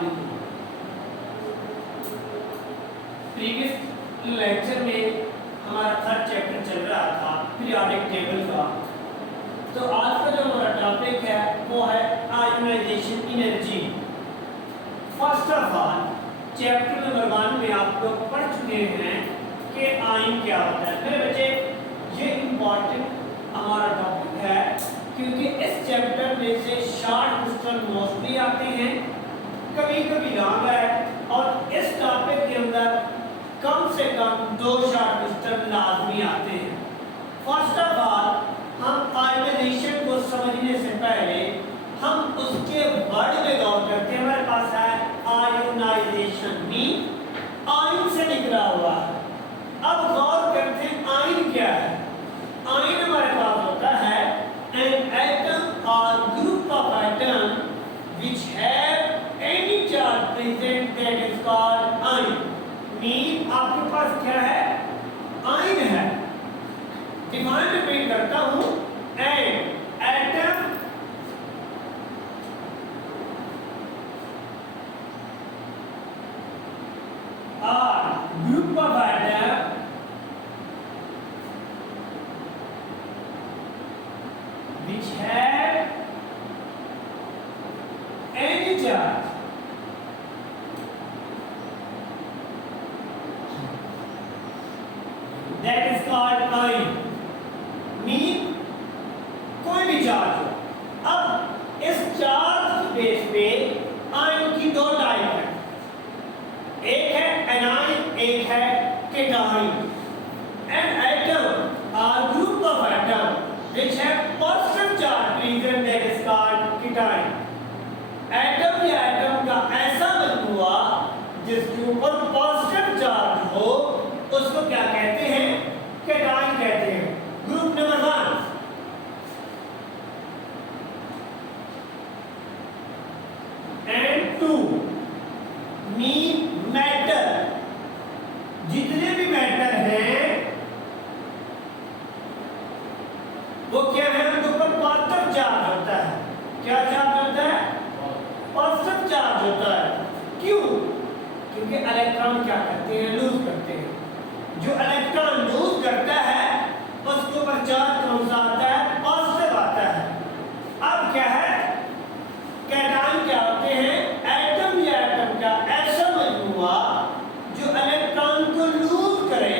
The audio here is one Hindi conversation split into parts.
वालेकुम। प्रीवियस लेक्चर में हमारा थर्ड चैप्टर चल रहा था पीरियोडिक टेबल का। तो आज का जो हमारा टॉपिक है वो है ionization energy. First of all chapter number 1 में आप लोग पढ़ चुके हैं कि आयन क्या होता है। मेरे बच्चे ये इम्पोर्टेंट हमारा टॉपिक है क्योंकि इस चैप्टर में से शॉर्ट क्वेश्चन मोस्टली आते हैं, कभी कभी लॉन्ग है, और इस टॉपिक के अंदर कम से कम 2 शॉर्ट क्वेश्चन लाजमी आते हैं। फर्स्ट ऑफ ऑल हम आयोनाइजेशन को समझने से पहले हम उसके वर्ड में गौर करते हैं। हमारे पास है आयोनाइजेशन, भी आयन से निकला हुआ है। अब गौर करते हैं आयन क्या है। आयन हमारे पास होता है an atom or group of atom which have any charge present, that is called ion. Mean आपके पास क्या है? आयन है। डिफाइन रिपीट करता हूं, an atom or group of atom which have any charge that is called ion. Mean कोई भी चार्ज हो। अब इस चार्ज के बेस पे आयन की 2 टाइप है, एक है एनायन, एक है cation. An atom or group of atom which have positive charge present, that is called cation. Atom या एटम का ऐसा मजमूआ जिसके ऊपर पॉजिटिव चार्ज हो उसको क्या कहते हैं? केटायन कहते हैं। Group number 1 and 2 mean matter. जितने भी मैटर हैं वो क्या है? उनके ऊपर पॉजिटिव चार्ज होता है। क्या चार्ज होता है? पॉजिटिव चार्ज होता है। क्यों? क्योंकि इलेक्ट्रॉन क्या करते हैं? लूज करते हैं। जो इलेक्ट्रॉन लूज करता है उसके ऊपर चार्ज कौन सा आता है? पॉजिटिव आता है। अब क्या है? कैटायन क्या होते हैं? एटम या एटम का ऐसा मजमूआ जो इलेक्ट्रॉन को लूज करे,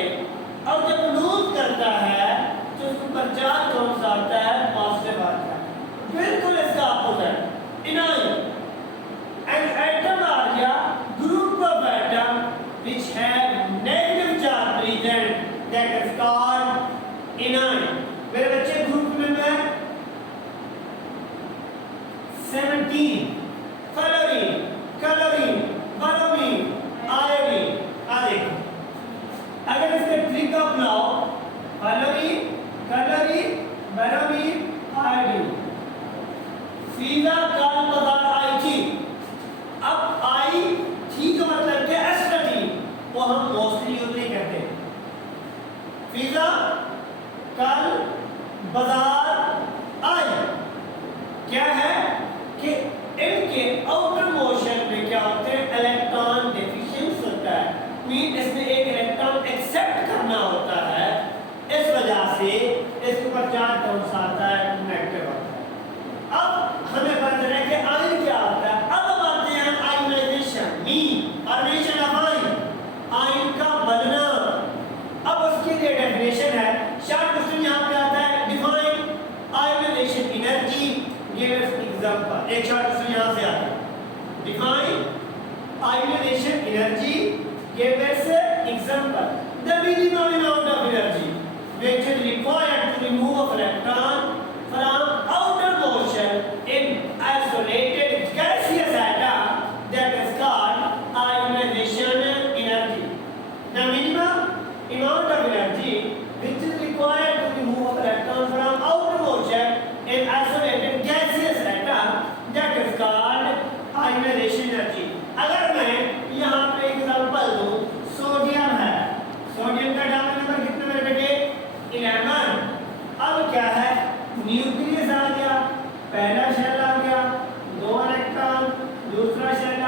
और जब लूज करता है तो उसके ऊपर चार्ज कौन सा आता है? पॉजिटिव आता है। बिल्कुल इसका opposite anion. An atom or a group of atoms which have negative charge present, that is called anion. मेरे बच्चे group number 17 fluorine, chlorine, bromine, iodine. आ देखो, अगर इसके ट्रिक अपनाओ, फ्लोरीन, क्लोरीन, ब्रोमीन, आयोडीन, सीधा काल पदार्थ आई थी। अब आई थी का मतलब क्या? एस्टेटिक, वो हम मोस्टली यूज नहीं करते। फिजा, कल, बाजार, आई क्या है कि इनके आउटर मोशन में क्या होते हैं? इलेक्ट्रॉन डेफिशिएंस होता है। मीन इसमें एक इलेक्ट्रॉन एक्सेप्ट करना होता है, इस वजह से इसके ऊपर चार्ज कौन सा आता है? नेगेटिव आता है। अब हमें पता चला कि आयन क्या होता है। अब हम आते हैं ionization, mean organization of ion, ion का बनना। अब उसकी जो डेफिनेशन है, शॉर्ट क्वेश्चन यहां पे आता है, define ionization energy, give us example. एक शॉर्ट क्वेश्चन यहां से आता है, define ionization energy, give us example. The minimum amount of energy which is required to remove an electron from outer motion in isolated gaseous atom, that is called ionization energy. The minimum amount of energy which is required to remove an electron from outer motion in isolated gaseous atom, that is called ionization energy. अगर मैं यहाँ पे एग्जांपल दूं, सोडियम है, सोडियम का एटॉमिक नंबर कितने मेरे बेटे? 11। अब क्या है? न्यूक्लियस आ गया, पहला शेल आ गया, 2 इलेक्ट्रॉन, दूसरा शेल